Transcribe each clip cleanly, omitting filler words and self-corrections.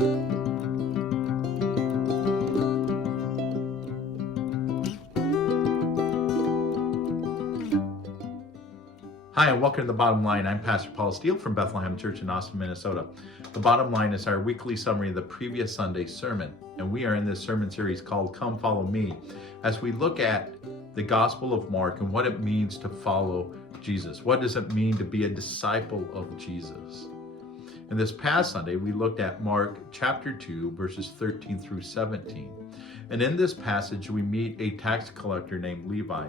Hi, and welcome to The Bottom Line. I'm Pastor Paul Steele from Bethlehem Church in Austin, Minnesota. The Bottom Line is our weekly summary of the previous Sunday's sermon, and we are in this sermon series called Come Follow Me, as we look at the Gospel of Mark and what it means to follow Jesus. What does it mean to be a disciple of Jesus? And this past Sunday, we looked at Mark chapter 2, verses 13 through 17. And in this passage, we meet a tax collector named Levi.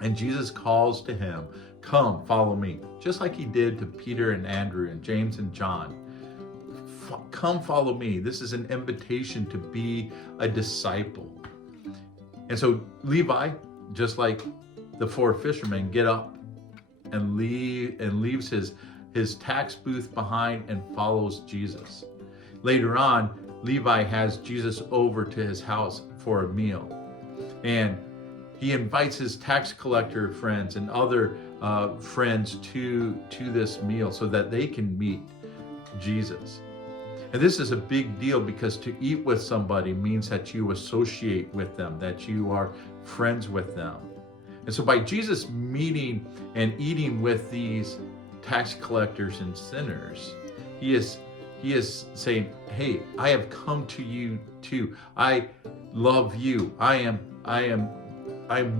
And Jesus calls to him, "Come, follow me," just like he did to Peter and Andrew and James and John. Come, follow me. This is an invitation to be a disciple. And so Levi, just like the four fishermen, get up and leaves his tax booth behind and follows Jesus. Later on, Levi has Jesus over to his house for a meal. And he invites his tax collector friends and other friends to this meal so that they can meet Jesus. And this is a big deal because to eat with somebody means that you associate with them, that you are friends with them. And so by Jesus meeting and eating with these tax collectors and sinners, he is saying, "Hey, I have come to you too. I love you. I'm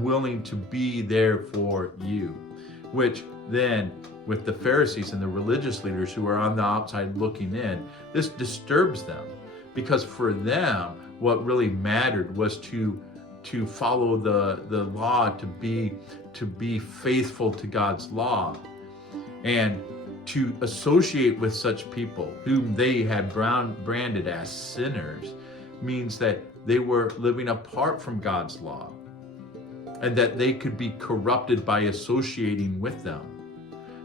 willing to be there for you," which then with the Pharisees and the religious leaders who are on the outside looking in, this disturbs them, because for them, what really mattered was to follow the law, to be faithful to God's law, and to associate with such people whom they had branded as sinners means that they were living apart from God's law, and that they could be corrupted by associating with them.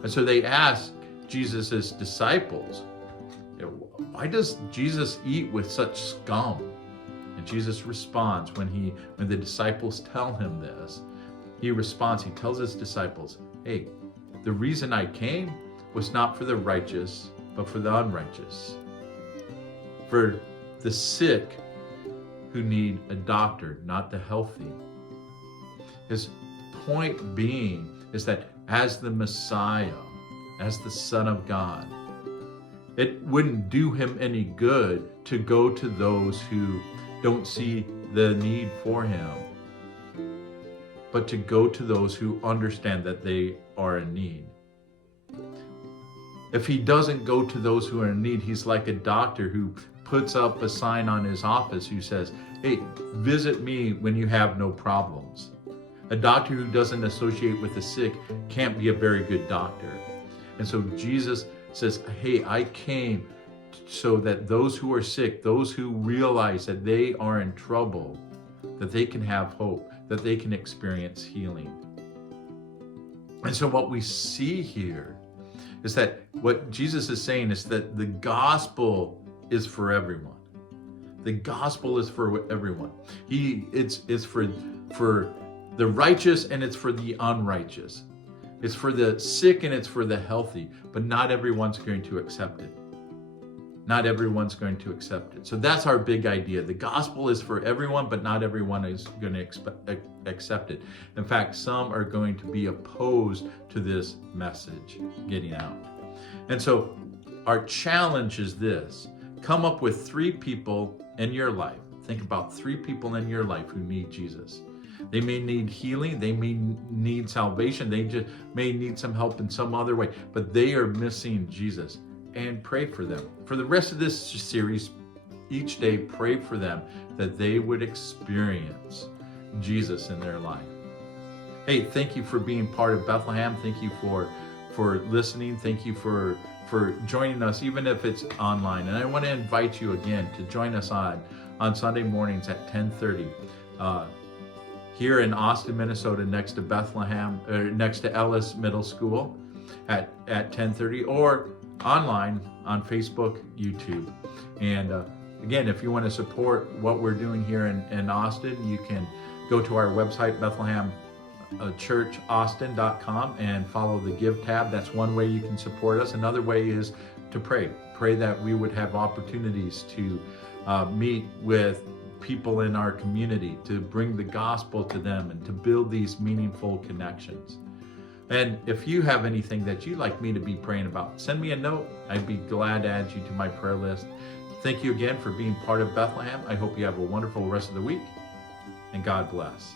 And so they asked Jesus' disciples, "Why does Jesus eat with such scum?" And Jesus responds when the disciples tell him this. He tells his disciples, "Hey, the reason I came was not for the righteous, but for the unrighteous, for the sick who need a doctor, not the healthy." His point being is that as the Messiah, as the Son of God, it wouldn't do him any good to go to those who don't see the need for him, but to go to those who understand that they are in need. If he doesn't go to those who are in need, he's like a doctor who puts up a sign on his office who says, "Hey, visit me when you have no problems." A doctor who doesn't associate with the sick can't be a very good doctor. And so Jesus says, "Hey, I came so that those who are sick, those who realize that they are in trouble, that they can have hope, that they can experience healing." And so what we see here is that what Jesus is saying is that the gospel is for everyone. The gospel is for everyone. It's for the righteous and it's for the unrighteous. It's for the sick and it's for the healthy, but not everyone's going to accept it. Not everyone's going to accept it. So that's our big idea. The gospel is for everyone, but not everyone is going to accept it. In fact, some are going to be opposed to this message getting out. And so our challenge is this: come up with 3 people in your life. Think about 3 people in your life who need Jesus. They may need healing, they may need salvation, they just may need some help in some other way, but they are missing Jesus. And pray for them. For the rest of this series, each day pray for them that they would experience Jesus in their life. Hey, thank you for being part of Bethlehem. Thank you for listening. Thank you for joining us, even if it's online. And I want to invite you again to join us on Sunday mornings at 10:30. Here in Austin, Minnesota, next to Bethlehem, or next to Ellis Middle School at 10:30, or online on Facebook, YouTube. And again, if you want to support what we're doing here in Austin, you can go to our website, BethlehemChurchAustin.com, and follow the Give tab. That's one way you can support us. Another way is to pray. Pray that we would have opportunities to meet with people in our community, to bring the gospel to them and to build these meaningful connections. And if you have anything that you'd like me to be praying about, send me a note. I'd be glad to add you to my prayer list. Thank you again for being part of Bethlehem. I hope you have a wonderful rest of the week, and God bless.